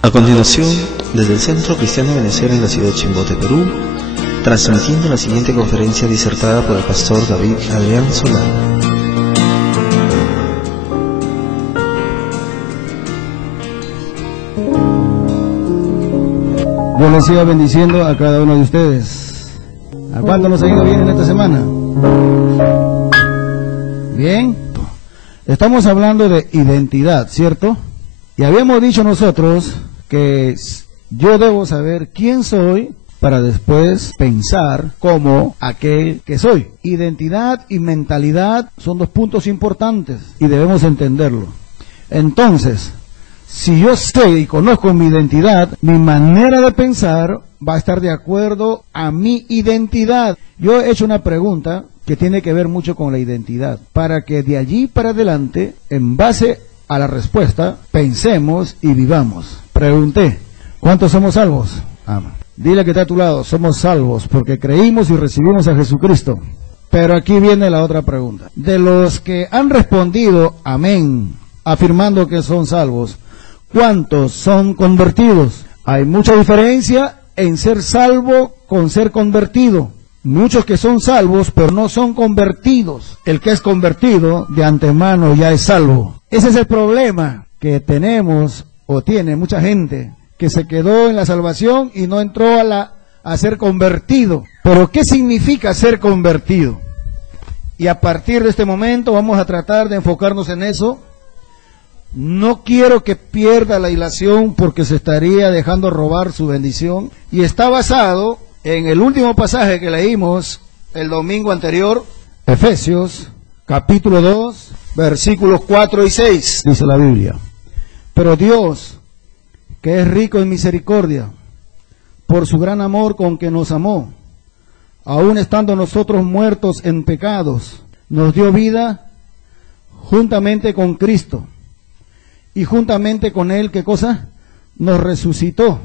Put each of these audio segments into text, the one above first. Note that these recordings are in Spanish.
A continuación, desde el Centro Cristiano Venezuela en la ciudad de Chimbote, Perú, transmitiendo la siguiente conferencia disertada por el pastor David Adrián Solano. Dios les siga bendiciendo a cada uno de ustedes. ¿A cuánto nos ha ido bien en esta semana? Bien. Estamos hablando de identidad, ¿cierto? Y habíamos dicho nosotros que yo debo saber quién soy para después pensar como aquel que soy. Identidad y mentalidad son dos puntos importantes y debemos entenderlo. Entonces, si yo sé y conozco mi identidad, mi manera de pensar va a estar de acuerdo a mi identidad. Yo he hecho una pregunta que tiene que ver mucho con la identidad, para que de allí para adelante, en base a la respuesta, pensemos y vivamos. Pregunté, ¿cuántos somos salvos? Dile que está a tu lado, somos salvos porque creímos y recibimos a Jesucristo. Pero aquí viene la otra pregunta. De los que han respondido amén, afirmando que son salvos, ¿cuántos son convertidos? Hay mucha diferencia en ser salvo con ser convertido. Muchos que son salvos, pero no son convertidos. El que es convertido, de antemano ya es salvo. Ese es el problema que tenemos, o tiene mucha gente, que se quedó en la salvación y no entró a ser convertido. Pero, ¿qué significa ser convertido? Y a partir de este momento vamos a tratar de enfocarnos en eso. No quiero que pierda la ilación porque se estaría dejando robar su bendición. Y está basado en el último pasaje que leímos el domingo anterior, Efesios, capítulo 2, versículos 4 y 6, dice la Biblia. Pero Dios, que es rico en misericordia, por su gran amor con que nos amó, aun estando nosotros muertos en pecados, nos dio vida juntamente con Cristo. Y juntamente con Él, ¿qué cosa? Nos resucitó.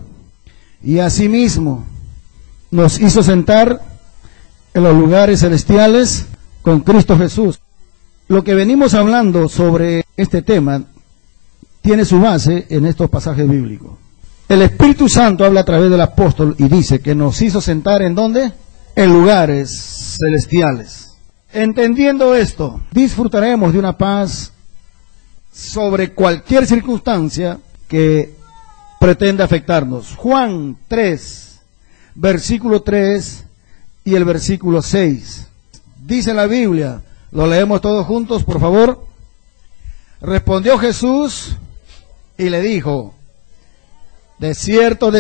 Y asimismo nos hizo sentar en los lugares celestiales con Cristo Jesús. Lo que venimos hablando sobre este tema tiene su base en estos pasajes bíblicos. El Espíritu Santo habla a través del apóstol y dice que nos hizo sentar ¿en dónde? En lugares celestiales. Entendiendo esto, disfrutaremos de una paz sobre cualquier circunstancia que pretenda afectarnos. Juan 3, versículo 3 y el versículo 6. Dice la Biblia, lo leemos todos juntos, por favor. Respondió Jesús y le dijo, de cierto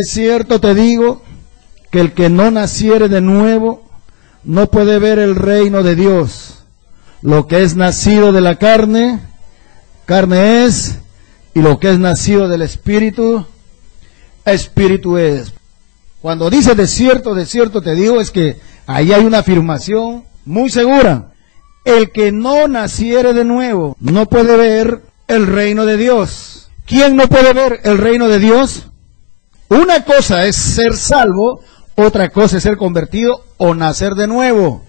te digo, que el que no naciere de nuevo no puede ver el reino de Dios. Lo que es nacido de la carne, carne es, y lo que es nacido del Espíritu, Espíritu es. Cuando dice de cierto te digo, es que ahí hay una afirmación muy segura. El que no naciere de nuevo no puede ver el reino de Dios. ¿Quién no puede ver el reino de Dios? Una cosa es ser salvo, otra cosa es ser convertido o nacer de nuevo.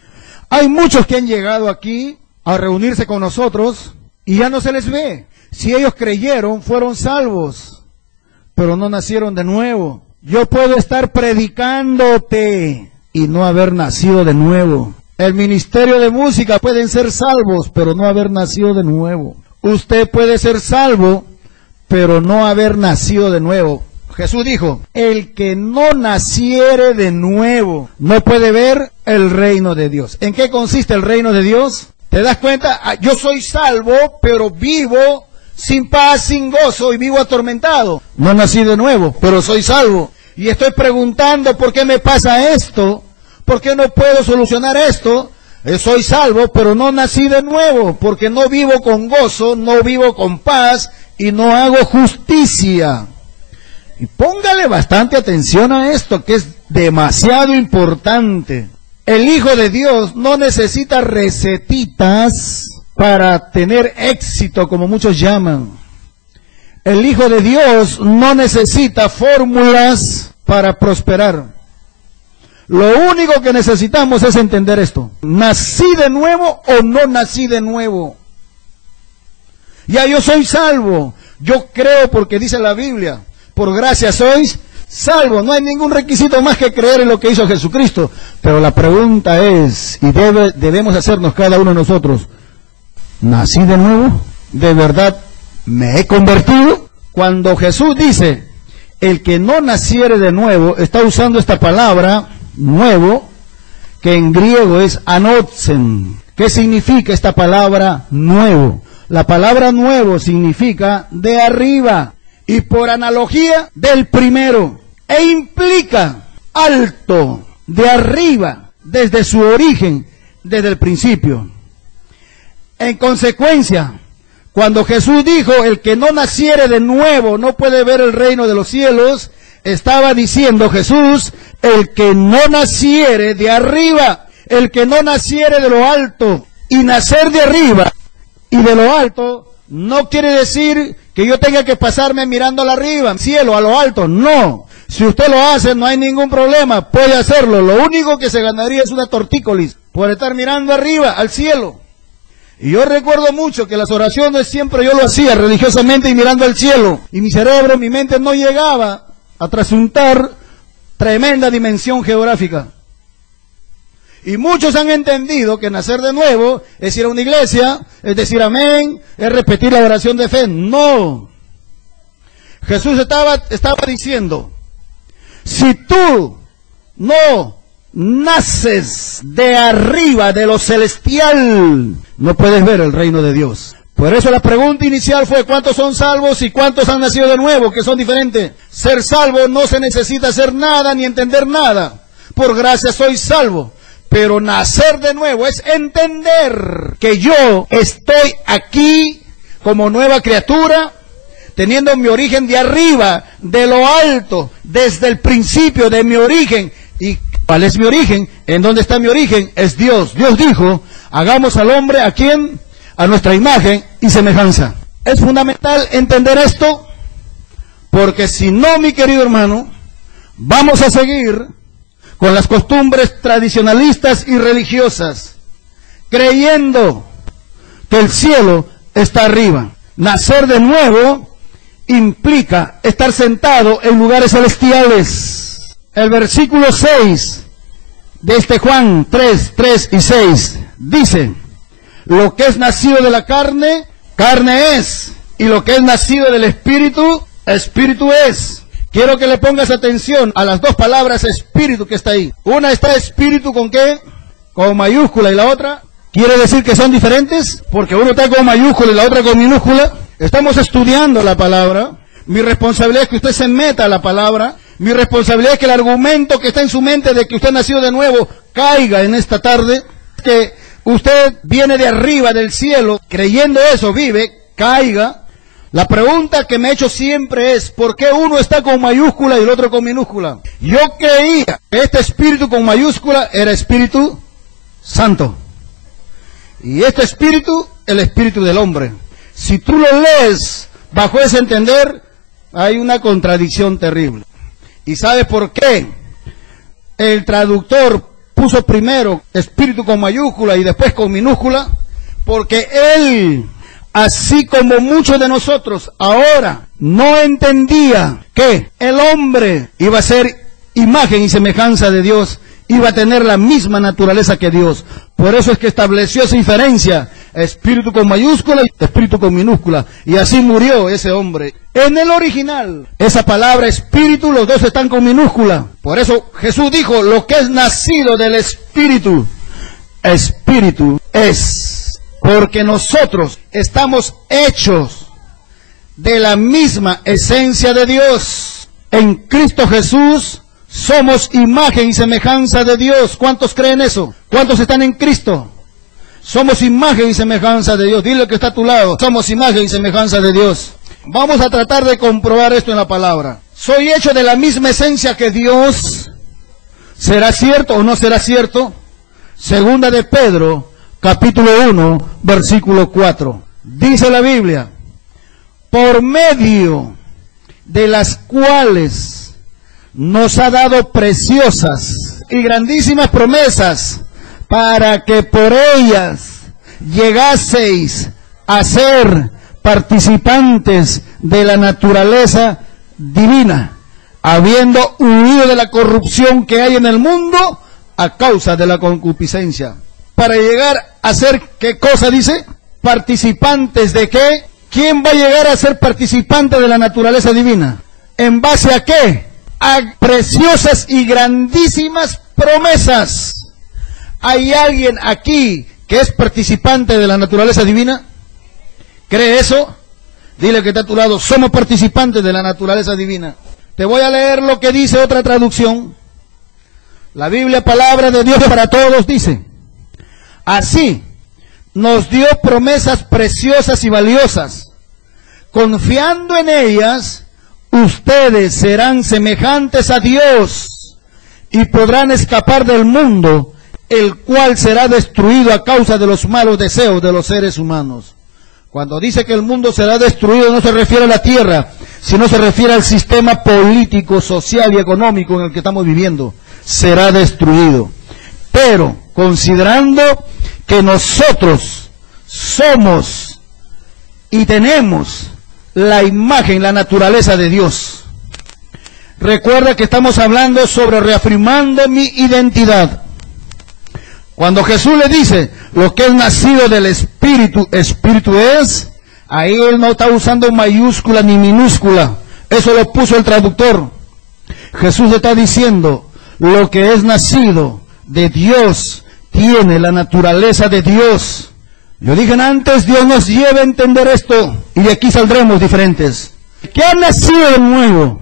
Hay muchos que han llegado aquí a reunirse con nosotros y ya no se les ve. Si ellos creyeron, fueron salvos, pero no nacieron de nuevo. Yo puedo estar predicándote y no haber nacido de nuevo. El ministerio de música pueden ser salvos, pero no haber nacido de nuevo. Usted puede ser salvo, pero no haber nacido de nuevo. Jesús dijo, el que no naciere de nuevo no puede ver el reino de Dios. ¿En qué consiste el reino de Dios? ¿Te das cuenta? Yo soy salvo, pero vivo sin paz, sin gozo y vivo atormentado. No nací de nuevo, pero soy salvo. Y estoy preguntando por qué me pasa esto, por qué no puedo solucionar esto. Soy salvo, pero no nací de nuevo, porque no vivo con gozo, no vivo con paz y no hago justicia. Y póngale bastante atención a esto, que es demasiado importante. El Hijo de Dios no necesita recetitas para tener éxito, como muchos llaman. El Hijo de Dios no necesita fórmulas para prosperar. Lo único que necesitamos es entender esto. ¿Nací de nuevo o no nací de nuevo? Ya yo soy salvo. Yo creo porque dice la Biblia por gracia sois salvos. No hay ningún requisito más que creer en lo que hizo Jesucristo. Pero la pregunta es, y debemos hacernos cada uno de nosotros, ¿nací de nuevo? ¿De verdad me he convertido? Cuando Jesús dice, el que no naciere de nuevo, está usando esta palabra, nuevo, que en griego es anotzen. ¿Qué significa esta palabra nuevo? La palabra nuevo significa de arriba, y por analogía del primero, e implica alto, de arriba, desde su origen, desde el principio. En consecuencia, cuando Jesús dijo, el que no naciere de nuevo no puede ver el reino de los cielos, estaba diciendo Jesús, el que no naciere de arriba, el que no naciere de lo alto. Y nacer de arriba y de lo alto no quiere decir que yo tenga que pasarme mirando al arriba, al cielo, a lo alto. No. Si usted lo hace, no hay ningún problema, puede hacerlo. Lo único que se ganaría es una tortícolis por estar mirando arriba, al cielo. Y yo recuerdo mucho que las oraciones siempre yo lo hacía religiosamente y mirando al cielo. Y mi cerebro, mi mente no llegaba a trasuntar tremenda dimensión geográfica. Y muchos han entendido que nacer de nuevo es ir a una iglesia, es decir amén, es repetir la oración de fe. No. Jesús estaba diciendo, si tú no naces de arriba, de lo celestial, no puedes ver el reino de Dios. Por eso la pregunta inicial fue, ¿cuántos son salvos y cuántos han nacido de nuevo? Que son diferentes. Ser salvo no se necesita hacer nada ni entender nada. Por gracia soy salvo. Pero nacer de nuevo es entender que yo estoy aquí como nueva criatura, teniendo mi origen de arriba, de lo alto, desde el principio de mi origen. ¿Y cuál es mi origen? ¿En dónde está mi origen? Es Dios. Dios dijo, hagamos al hombre, ¿a quién? A nuestra imagen y semejanza. Es fundamental entender esto, porque si no, mi querido hermano, vamos a seguir con las costumbres tradicionalistas y religiosas, creyendo que el cielo está arriba. Nacer de nuevo implica estar sentado en lugares celestiales. El versículo 6 de este Juan 3 y 6 dice, lo que es nacido de la carne, carne es, y lo que es nacido del espíritu, espíritu es. Quiero que le pongas atención a las dos palabras espíritu que está ahí. Una está espíritu con qué, con mayúscula, y la otra quiere decir que son diferentes, porque uno está con mayúscula y la otra con minúscula. Estamos estudiando la palabra. Mi responsabilidad es que usted se meta a la palabra. Mi responsabilidad es que el argumento que está en su mente de que usted nació de nuevo caiga en esta tarde. Que usted viene de arriba del cielo, creyendo eso, vive, caiga. La pregunta que me he hecho siempre es, ¿por qué uno está con mayúscula y el otro con minúscula? Yo creía que este espíritu con mayúscula era Espíritu Santo. Y este espíritu, el espíritu del hombre. Si tú lo lees bajo ese entender, hay una contradicción terrible. ¿Y sabes por qué? El traductor puso primero espíritu con mayúscula y después con minúscula, porque él, así como muchos de nosotros ahora, no entendía que el hombre iba a ser imagen y semejanza de Dios, iba a tener la misma naturaleza que Dios. Por eso es que estableció esa diferencia, espíritu con mayúscula y espíritu con minúscula, y así murió ese hombre. En el original, esa palabra espíritu, los dos están con minúscula. Por eso Jesús dijo, lo que es nacido del espíritu, espíritu es. Porque nosotros estamos hechos de la misma esencia de Dios. En Cristo Jesús somos imagen y semejanza de Dios. ¿Cuántos creen eso? ¿Cuántos están en Cristo? Somos imagen y semejanza de Dios. Dile que está a tu lado. Somos imagen y semejanza de Dios. Vamos a tratar de comprobar esto en la palabra. ¿Soy hecho de la misma esencia que Dios? ¿Será cierto o no será cierto? Segunda de Pedro, capítulo 1, versículo 4. Dice la Biblia, por medio de las cuales nos ha dado preciosas y grandísimas promesas, para que por ellas llegaseis a ser participantes de la naturaleza divina, habiendo huido de la corrupción que hay en el mundo a causa de la concupiscencia. Para llegar a ser, ¿qué cosa dice? ¿Participantes de qué? ¿Quién va a llegar a ser participante de la naturaleza divina? ¿En base a qué? A preciosas y grandísimas promesas. ¿Hay alguien aquí que es participante de la naturaleza divina? ¿Cree eso? Dile que está a tu lado, somos participantes de la naturaleza divina. Te voy a leer lo que dice otra traducción. La Biblia, palabra de Dios para todos, dice: así nos dio promesas preciosas y valiosas. Confiando en ellas, ustedes serán semejantes a Dios y podrán escapar del mundo, el cual será destruido a causa de los malos deseos de los seres humanos. Cuando dice que el mundo será destruido, no se refiere a la tierra, sino se refiere al sistema político, social y económico en el que estamos viviendo. Será destruido. Pero, considerando que nosotros somos y tenemos la imagen, la naturaleza de Dios. Recuerda que estamos hablando sobre reafirmando mi identidad. Cuando Jesús le dice, lo que es nacido del Espíritu, Espíritu es, ahí él no está usando mayúscula ni minúscula, eso lo puso el traductor. Jesús le está diciendo, lo que es nacido de Dios, tiene la naturaleza de Dios. Yo dije antes, Dios nos lleva a entender esto, y de aquí saldremos diferentes. ¿Qué ha nacido de nuevo?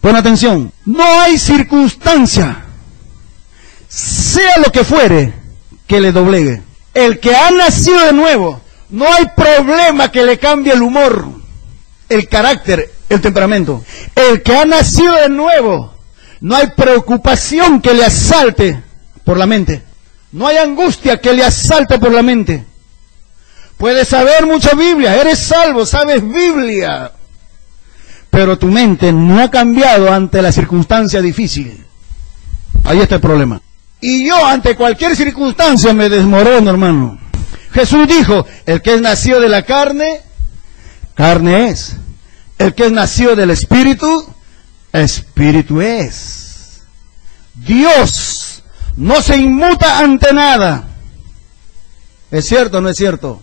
Pon atención, no hay circunstancia, sea lo que fuere, que le doblegue. El que ha nacido de nuevo, no hay problema que le cambie el humor, el carácter, el temperamento. El que ha nacido de nuevo, no hay preocupación que le asalte por la mente. No hay angustia que le asalte por la mente. Puedes saber mucha Biblia, eres salvo, sabes Biblia, pero tu mente no ha cambiado ante la circunstancia difícil. Ahí está el problema. Y yo ante cualquier circunstancia me desmorono, hermano. Jesús dijo, el que es nacido de la carne, carne es. El que es nacido del Espíritu, Espíritu es. Dios no se inmuta ante nada. ¿Es cierto o no es cierto?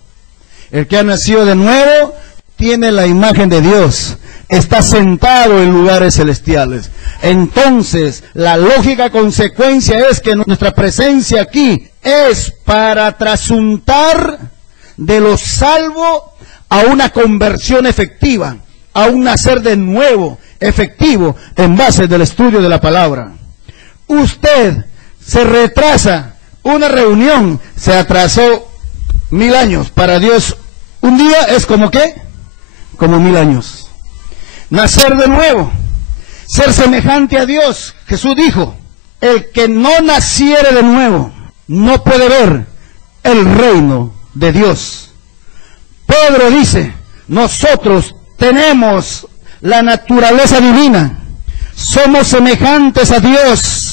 El que ha nacido de nuevo tiene la imagen de Dios. Está sentado en lugares celestiales. Entonces, la lógica consecuencia es que nuestra presencia aquí es para trasuntar de lo salvo a una conversión efectiva, a un nacer de nuevo, efectivo, en base del estudio de la palabra. Usted se retrasa una reunión, se atrasó 1000 años. Para Dios, un día es como ¿qué? Como 1000 años. Nacer de nuevo, ser semejante a Dios. Jesús dijo, el que no naciere de nuevo, no puede ver el reino de Dios. Pedro dice, nosotros tenemos la naturaleza divina, somos semejantes a Dios.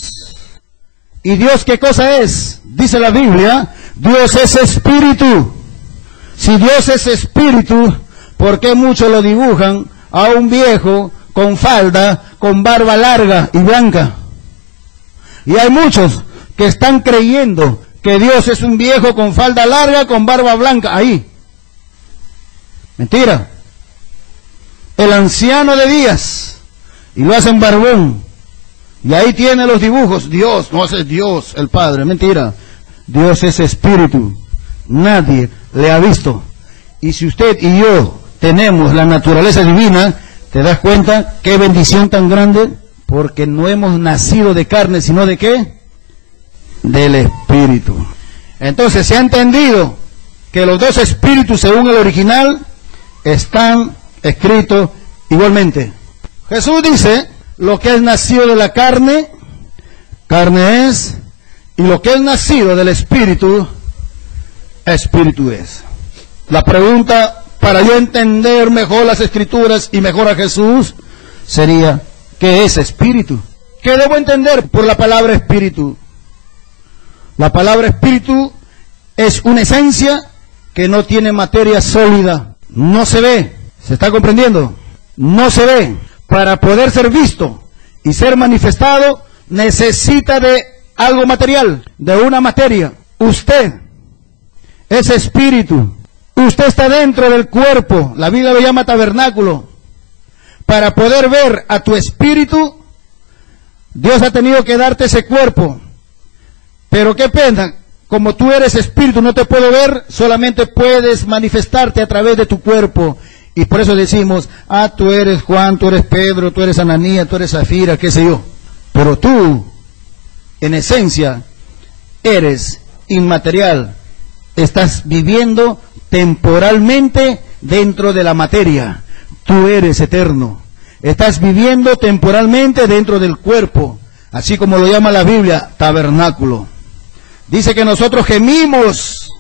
¿Y Dios qué cosa es? Dice la Biblia, Dios es espíritu. Si Dios es espíritu, ¿por qué muchos lo dibujan a un viejo con falda, con barba larga y blanca? Y hay muchos que están creyendo que Dios es un viejo con falda larga, con barba blanca, ahí. Mentira. El anciano de días, y lo hacen barbón, y ahí tiene los dibujos. Dios, no es Dios, el Padre, mentira. Dios es espíritu, nadie le ha visto. Y si usted y yo tenemos la naturaleza divina, ¿te das cuenta qué bendición tan grande? Porque no hemos nacido de carne, sino ¿de qué? Del Espíritu. Entonces se ha entendido que los dos espíritus, según el original, están escritos igualmente. Jesús dice, lo que es nacido de la carne, carne es, y lo que es nacido del Espíritu, Espíritu es. La pregunta, para yo entender mejor las Escrituras y mejor a Jesús, sería, ¿qué es espíritu? ¿Qué debo entender por la palabra espíritu? La palabra espíritu es una esencia que no tiene materia sólida, no se ve, ¿se está comprendiendo? No se ve, para poder ser visto y ser manifestado, necesita de algo material, de una materia. Usted es espíritu. Usted está dentro del cuerpo. La Biblia lo llama tabernáculo. Para poder ver a tu espíritu, Dios ha tenido que darte ese cuerpo. Pero qué pena, como tú eres espíritu, no te puedo ver, solamente puedes manifestarte a través de tu cuerpo. Y por eso decimos, tú eres Juan, tú eres Pedro, tú eres Ananías, tú eres Zafira, qué sé yo. Pero tú, en esencia, eres inmaterial. Estás viviendo temporalmente dentro de la materia. Tú eres eterno. Estás viviendo temporalmente dentro del cuerpo, así como lo llama la Biblia, tabernáculo. Dice que nosotros gemimos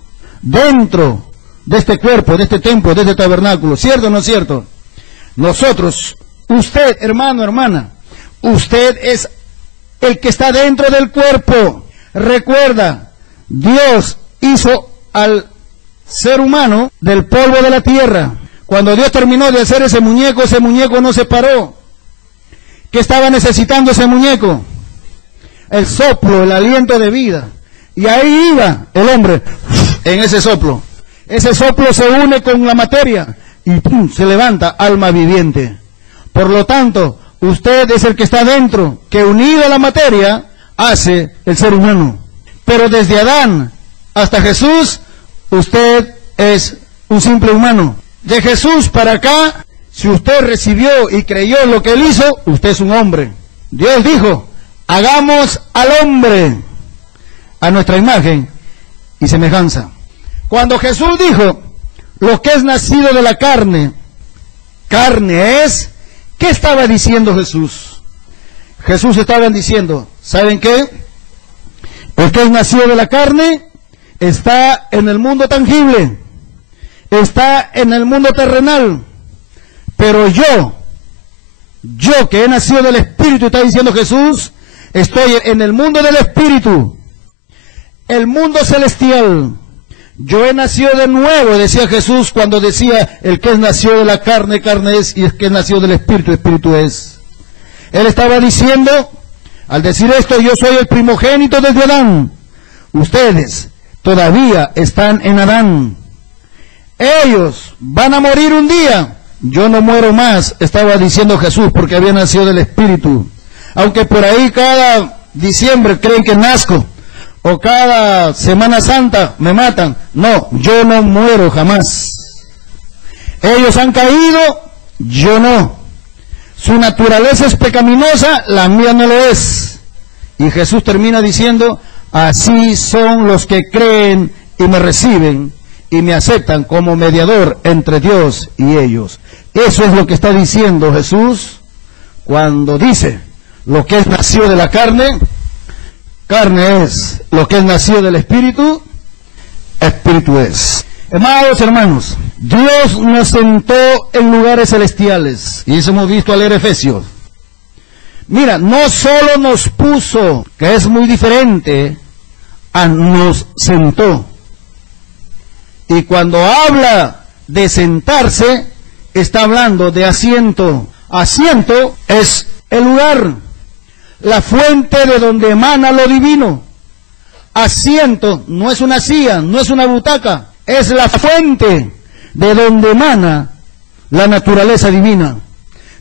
dentro de este cuerpo, de este templo, de este tabernáculo. ¿Cierto o no es cierto? Nosotros, usted, hermano, hermana, usted es el que está dentro del cuerpo. Recuerda, Dios hizo al ser humano del polvo de la tierra. Cuando Dios terminó de hacer ese muñeco no se paró. ¿Qué estaba necesitando ese muñeco? El soplo, el aliento de vida. Y ahí iba el hombre, en ese soplo. Ese soplo se une con la materia y ¡pum!, se levanta alma viviente. Por lo tanto, usted es el que está dentro, que unido a la materia hace el ser humano. Pero desde Adán hasta Jesús, usted es un simple humano. De Jesús para acá, si usted recibió y creyó lo que Él hizo, usted es un hombre. Dios dijo, hagamos al hombre a nuestra imagen y semejanza. Cuando Jesús dijo, lo que es nacido de la carne, carne es, ¿qué estaba diciendo Jesús? Jesús estaba diciendo, ¿saben qué? El que es nacido de la carne está en el mundo tangible, está en el mundo terrenal, pero yo que he nacido del Espíritu, está diciendo Jesús, estoy en el mundo del Espíritu, el mundo celestial. Yo he nacido de nuevo, decía Jesús cuando decía, el que es nacido de la carne, carne es, y el que es nacido del Espíritu, Espíritu es. Él estaba diciendo, al decir esto, yo soy el primogénito desde Adán. Ustedes todavía están en Adán. Ellos van a morir un día. Yo no muero más, estaba diciendo Jesús, porque había nacido del Espíritu. Aunque por ahí cada diciembre creen que nazco, o cada Semana Santa me matan. No, yo no muero jamás. Ellos han caído, yo no. Su naturaleza es pecaminosa, la mía no lo es. Y Jesús termina diciendo, así son los que creen y me reciben y me aceptan como mediador entre Dios y ellos. Eso es lo que está diciendo Jesús cuando dice, lo que es nacido de la carne, carne es, lo que es nacido del Espíritu, Espíritu es. Amados hermanos, Dios nos sentó en lugares celestiales, y eso hemos visto al leer Efesios. Mira, no solo nos puso, que es muy diferente, a nos sentó. Y cuando habla de sentarse, está hablando de asiento. Asiento es el lugar, la fuente de donde emana lo divino. Asiento no es una silla, no es una butaca, es la fuente de donde emana la naturaleza divina.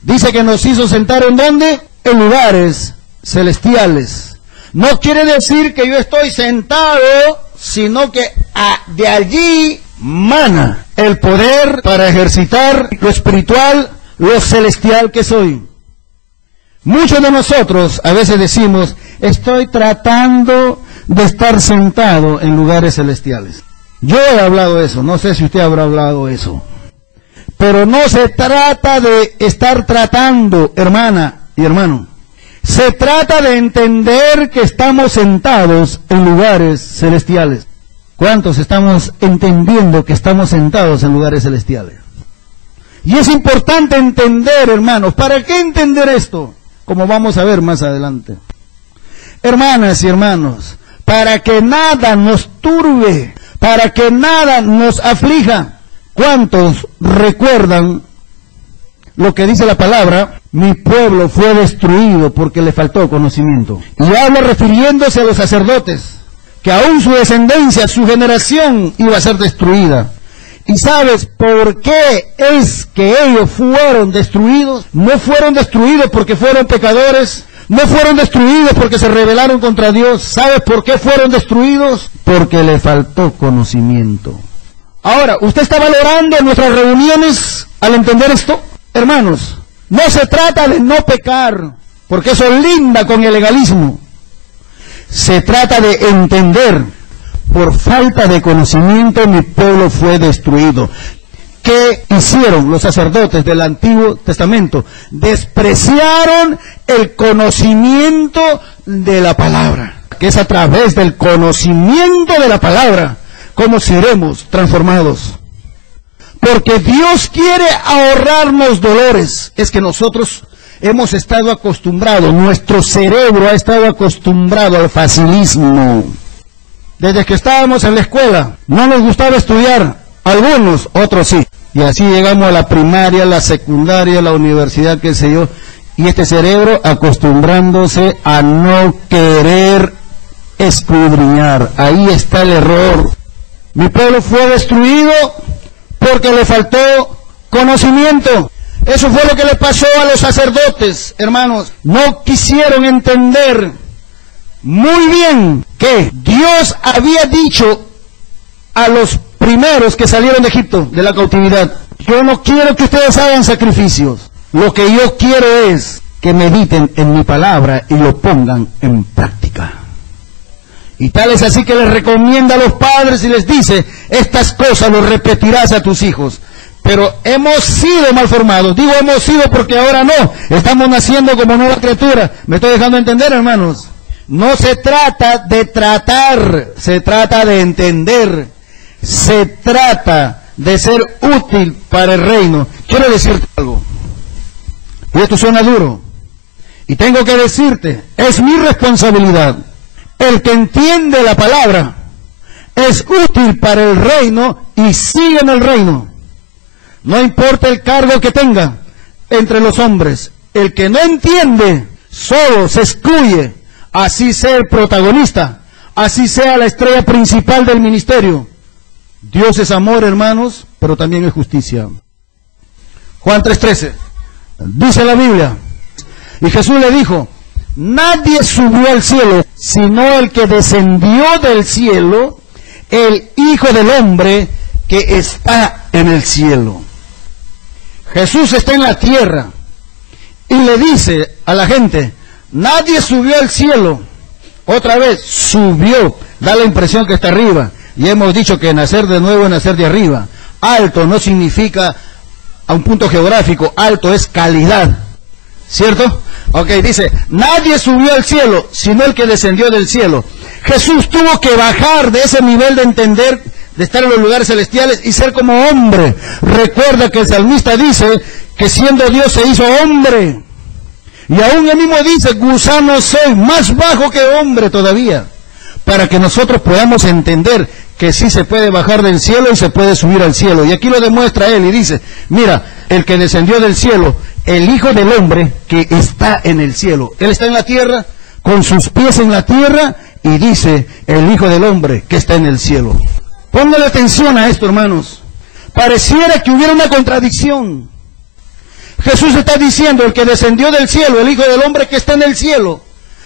Dice que nos hizo sentar ¿en dónde? En lugares celestiales. No quiere decir que yo estoy sentado, sino que de allí mana el poder para ejercitar lo espiritual, lo celestial que soy. Muchos de nosotros a veces decimos, estoy tratando de estar sentado en lugares celestiales. Yo he hablado eso, no sé si usted habrá hablado eso. Pero no se trata de estar tratando, hermana y hermano. Se trata de entender que estamos sentados en lugares celestiales. ¿Cuántos estamos entendiendo que estamos sentados en lugares celestiales? Y es importante entender, hermanos. ¿Para qué entender esto? Como vamos a ver más adelante. Hermanas y hermanos, para que nada nos turbe, para que nada nos aflija. ¿Cuántos recuerdan lo que dice la palabra? mi pueblo fue destruido porque le faltó conocimiento. Y habla refiriéndose a los sacerdotes, que aún su descendencia, su generación iba a ser destruida. ¿Y sabes por qué es que ellos fueron destruidos? No fueron destruidos porque fueron pecadores, no fueron destruidos porque se rebelaron contra Dios. ¿Sabes por qué fueron destruidos? Porque le faltó conocimiento. Ahora, ¿usted está valorando nuestras reuniones al entender esto? Hermanos, no se trata de no pecar, porque eso linda con el legalismo. Se trata de entender. Por falta de conocimiento mi pueblo fue destruido. ¿Qué hicieron los sacerdotes del Antiguo Testamento? Despreciaron el conocimiento de la palabra, que es a través del conocimiento de la palabra cómo seremos transformados. Porque Dios quiere ahorrarnos dolores. Es que nosotros hemos estado acostumbrados, nuestro cerebro ha estado acostumbrado al facilismo. Desde que estábamos en la escuela, no nos gustaba estudiar, algunos, otros sí. Y así llegamos a la primaria, la secundaria, la universidad, qué sé yo. Y este cerebro acostumbrándose a no querer escudriñar. Ahí está el error. Mi pueblo fue destruido porque le faltó conocimiento. Eso fue lo que le pasó a los sacerdotes, hermanos. No quisieron entender muy bien que Dios había dicho a los primeros que salieron de Egipto, de la cautividad: yo no quiero que ustedes hagan sacrificios, lo que yo quiero es que mediten en mi palabra y lo pongan en práctica. Y tal es así que les recomienda a los padres y les dice: estas cosas lo repetirás a tus hijos. Pero hemos sido mal formados. Digo hemos sido porque ahora no, estamos naciendo como nueva criatura. ¿Me estoy dejando entender, hermanos? No se trata de tratar, se trata de entender, se trata de ser útil para el reino. Quiero decirte algo, y esto suena duro, y tengo que decirte, es mi responsabilidad. El que entiende la palabra es útil para el reino y sigue en el reino. No importa el cargo que tenga entre los hombres, el que no entiende solo se excluye. Así sea el protagonista, así sea la estrella principal del ministerio. Dios es amor, hermanos, pero también es justicia. Juan 3:13, dice la Biblia, y Jesús le dijo: nadie subió al cielo, sino el que descendió del cielo, el Hijo del Hombre que está en el cielo. Jesús está en la tierra y le dice a la gente: nadie subió al cielo. Otra vez, subió, da la impresión que está arriba. Y hemos dicho que nacer de nuevo es nacer de arriba. Alto no significa a un punto geográfico, alto es calidad, ¿cierto? Ok, dice: nadie subió al cielo, sino el que descendió del cielo. Jesús tuvo que bajar de ese nivel de entender, de estar en los lugares celestiales y ser como hombre. Recuerda que el salmista dice que siendo Dios se hizo hombre. Y aún él mismo dice: gusano soy, más bajo que hombre todavía. Para que nosotros podamos entender que sí se puede bajar del cielo y se puede subir al cielo. Y aquí lo demuestra él y dice: mira, el que descendió del cielo, el Hijo del Hombre que está en el cielo. Él está en la tierra, con sus pies en la tierra, y dice: el Hijo del Hombre que está en el cielo. Póngale atención a esto, hermanos. Pareciera que hubiera una contradicción. Jesús está diciendo: el que descendió del cielo, el Hijo del Hombre que está en el cielo.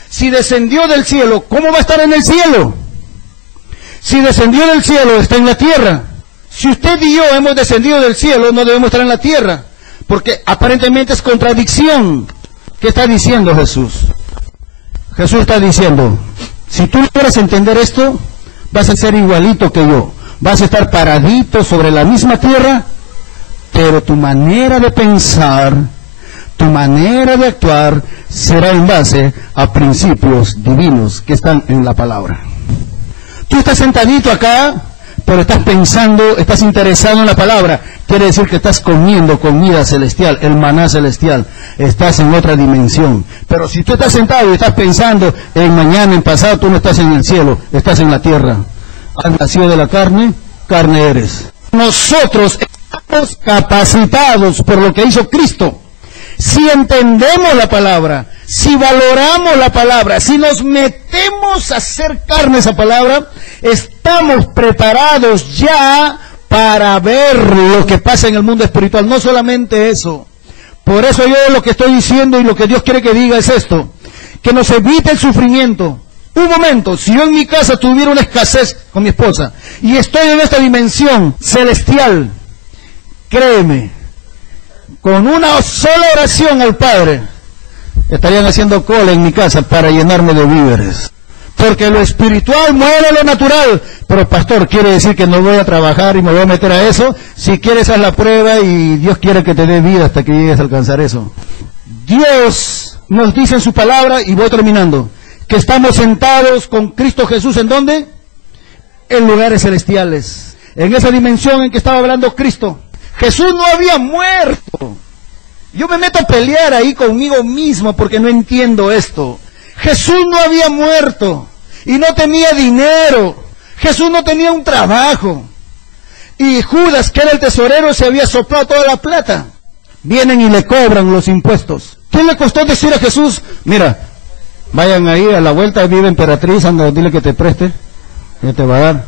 Si descendió del cielo, ¿cómo va a estar en el cielo? Si descendió del cielo, está en la tierra. Si usted y yo hemos descendido del cielo, no debemos estar en la tierra, porque aparentemente es contradicción. ¿Qué está diciendo Jesús? Jesús está diciendo: si tú quieres entender esto, vas a ser igualito que yo. Vas a estar paradito sobre la misma tierra, pero tu manera de pensar, tu manera de actuar será en base a principios divinos que están en la palabra. Tú estás sentadito acá, pero estás pensando, estás interesado en la palabra. Quiere decir que estás comiendo comida celestial, el maná celestial. Estás en otra dimensión. Pero si tú estás sentado y estás pensando en mañana, en pasado, tú no estás en el cielo, estás en la tierra. Has nacido de la carne, carne eres. Nosotros estamos capacitados por lo que hizo Cristo. si entendemos la palabra, si valoramos la palabra, si nos metemos a hacer carne esa palabra, estamos preparados ya para ver lo que pasa en el mundo espiritual. No solamente eso. Por eso yo lo que estoy diciendo y lo que Dios quiere que diga es esto, que nos evite el sufrimiento. Un momento, si yo en mi casa tuviera una escasez con mi esposa y estoy en esta dimensión celestial, créeme, con una sola oración al Padre, estarían haciendo cola en mi casa para llenarme de víveres. Porque lo espiritual muere lo natural. Pero pastor, quiere decir que no voy a trabajar y me voy a meter a eso. Si quieres, haz la prueba y Dios quiere que te dé vida hasta que llegues a alcanzar eso. Dios nos dice en su palabra, y voy terminando, que estamos sentados con Cristo Jesús, ¿en dónde? En lugares celestiales. En esa dimensión en que estaba hablando Cristo. Jesús no había muerto. Yo me meto a pelear ahí conmigo mismo porque no entiendo esto. Jesús no había muerto y no tenía dinero. Jesús no tenía un trabajo. Y Judas, que era el tesorero, se había soplado toda la plata. Vienen y le cobran los impuestos. ¿Qué le costó decir a Jesús? Mira, vayan ahí a la vuelta, vive Emperatriz, anda, dile que te preste, que te va a dar.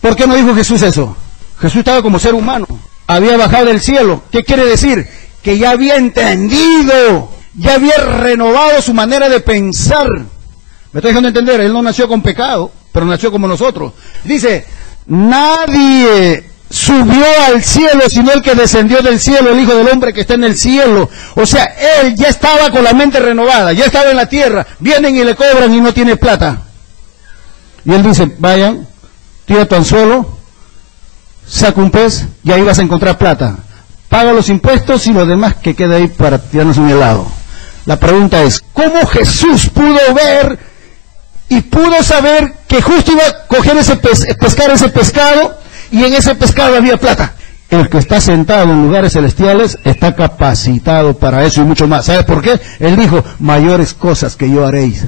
¿Por qué no dijo Jesús eso? Jesús estaba como ser humano, había bajado del cielo. ¿Qué quiere decir? Que ya había entendido, ya había renovado su manera de pensar. ¿Me estoy dejando entender? Él no nació con pecado, pero nació como nosotros. Dice, nadie subió al cielo sino el que descendió del cielo, el Hijo del Hombre que está en el cielo. O sea, él ya estaba con la mente renovada, ya estaba en la tierra. Vienen y le cobran y no tiene plata. Y él dice, vayan, tira tu anzuelo, saca un pez y ahí vas a encontrar plata. Paga los impuestos y lo demás que queda ahí para tirarnos un helado. La pregunta es, ¿cómo Jesús pudo ver y pudo saber que justo iba a coger pescar ese pescado y en ese pescado había plata? El que está sentado en lugares celestiales está capacitado para eso y mucho más. ¿Sabes por qué? Él dijo, mayores cosas que yo haréis.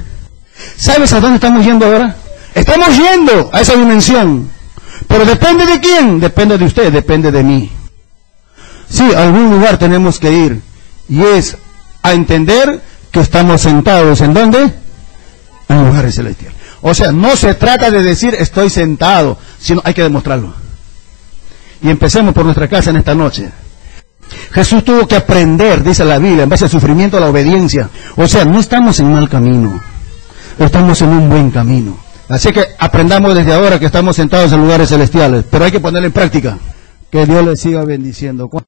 ¿Sabes a dónde estamos yendo ahora? Estamos yendo a esa dimensión. Pero ¿depende de quién? Depende de usted, depende de mí. Sí, a algún lugar tenemos que ir. Y es a entender que estamos sentados, ¿en dónde? En lugares celestiales. O sea, no se trata de decir estoy sentado, sino hay que demostrarlo. Y empecemos por nuestra casa en esta noche. Jesús tuvo que aprender, dice la Biblia, en base al sufrimiento a la obediencia. O sea, no estamos en mal camino, estamos en un buen camino. Así que aprendamos desde ahora que estamos sentados en lugares celestiales, pero hay que ponerlo en práctica. Que Dios les siga bendiciendo.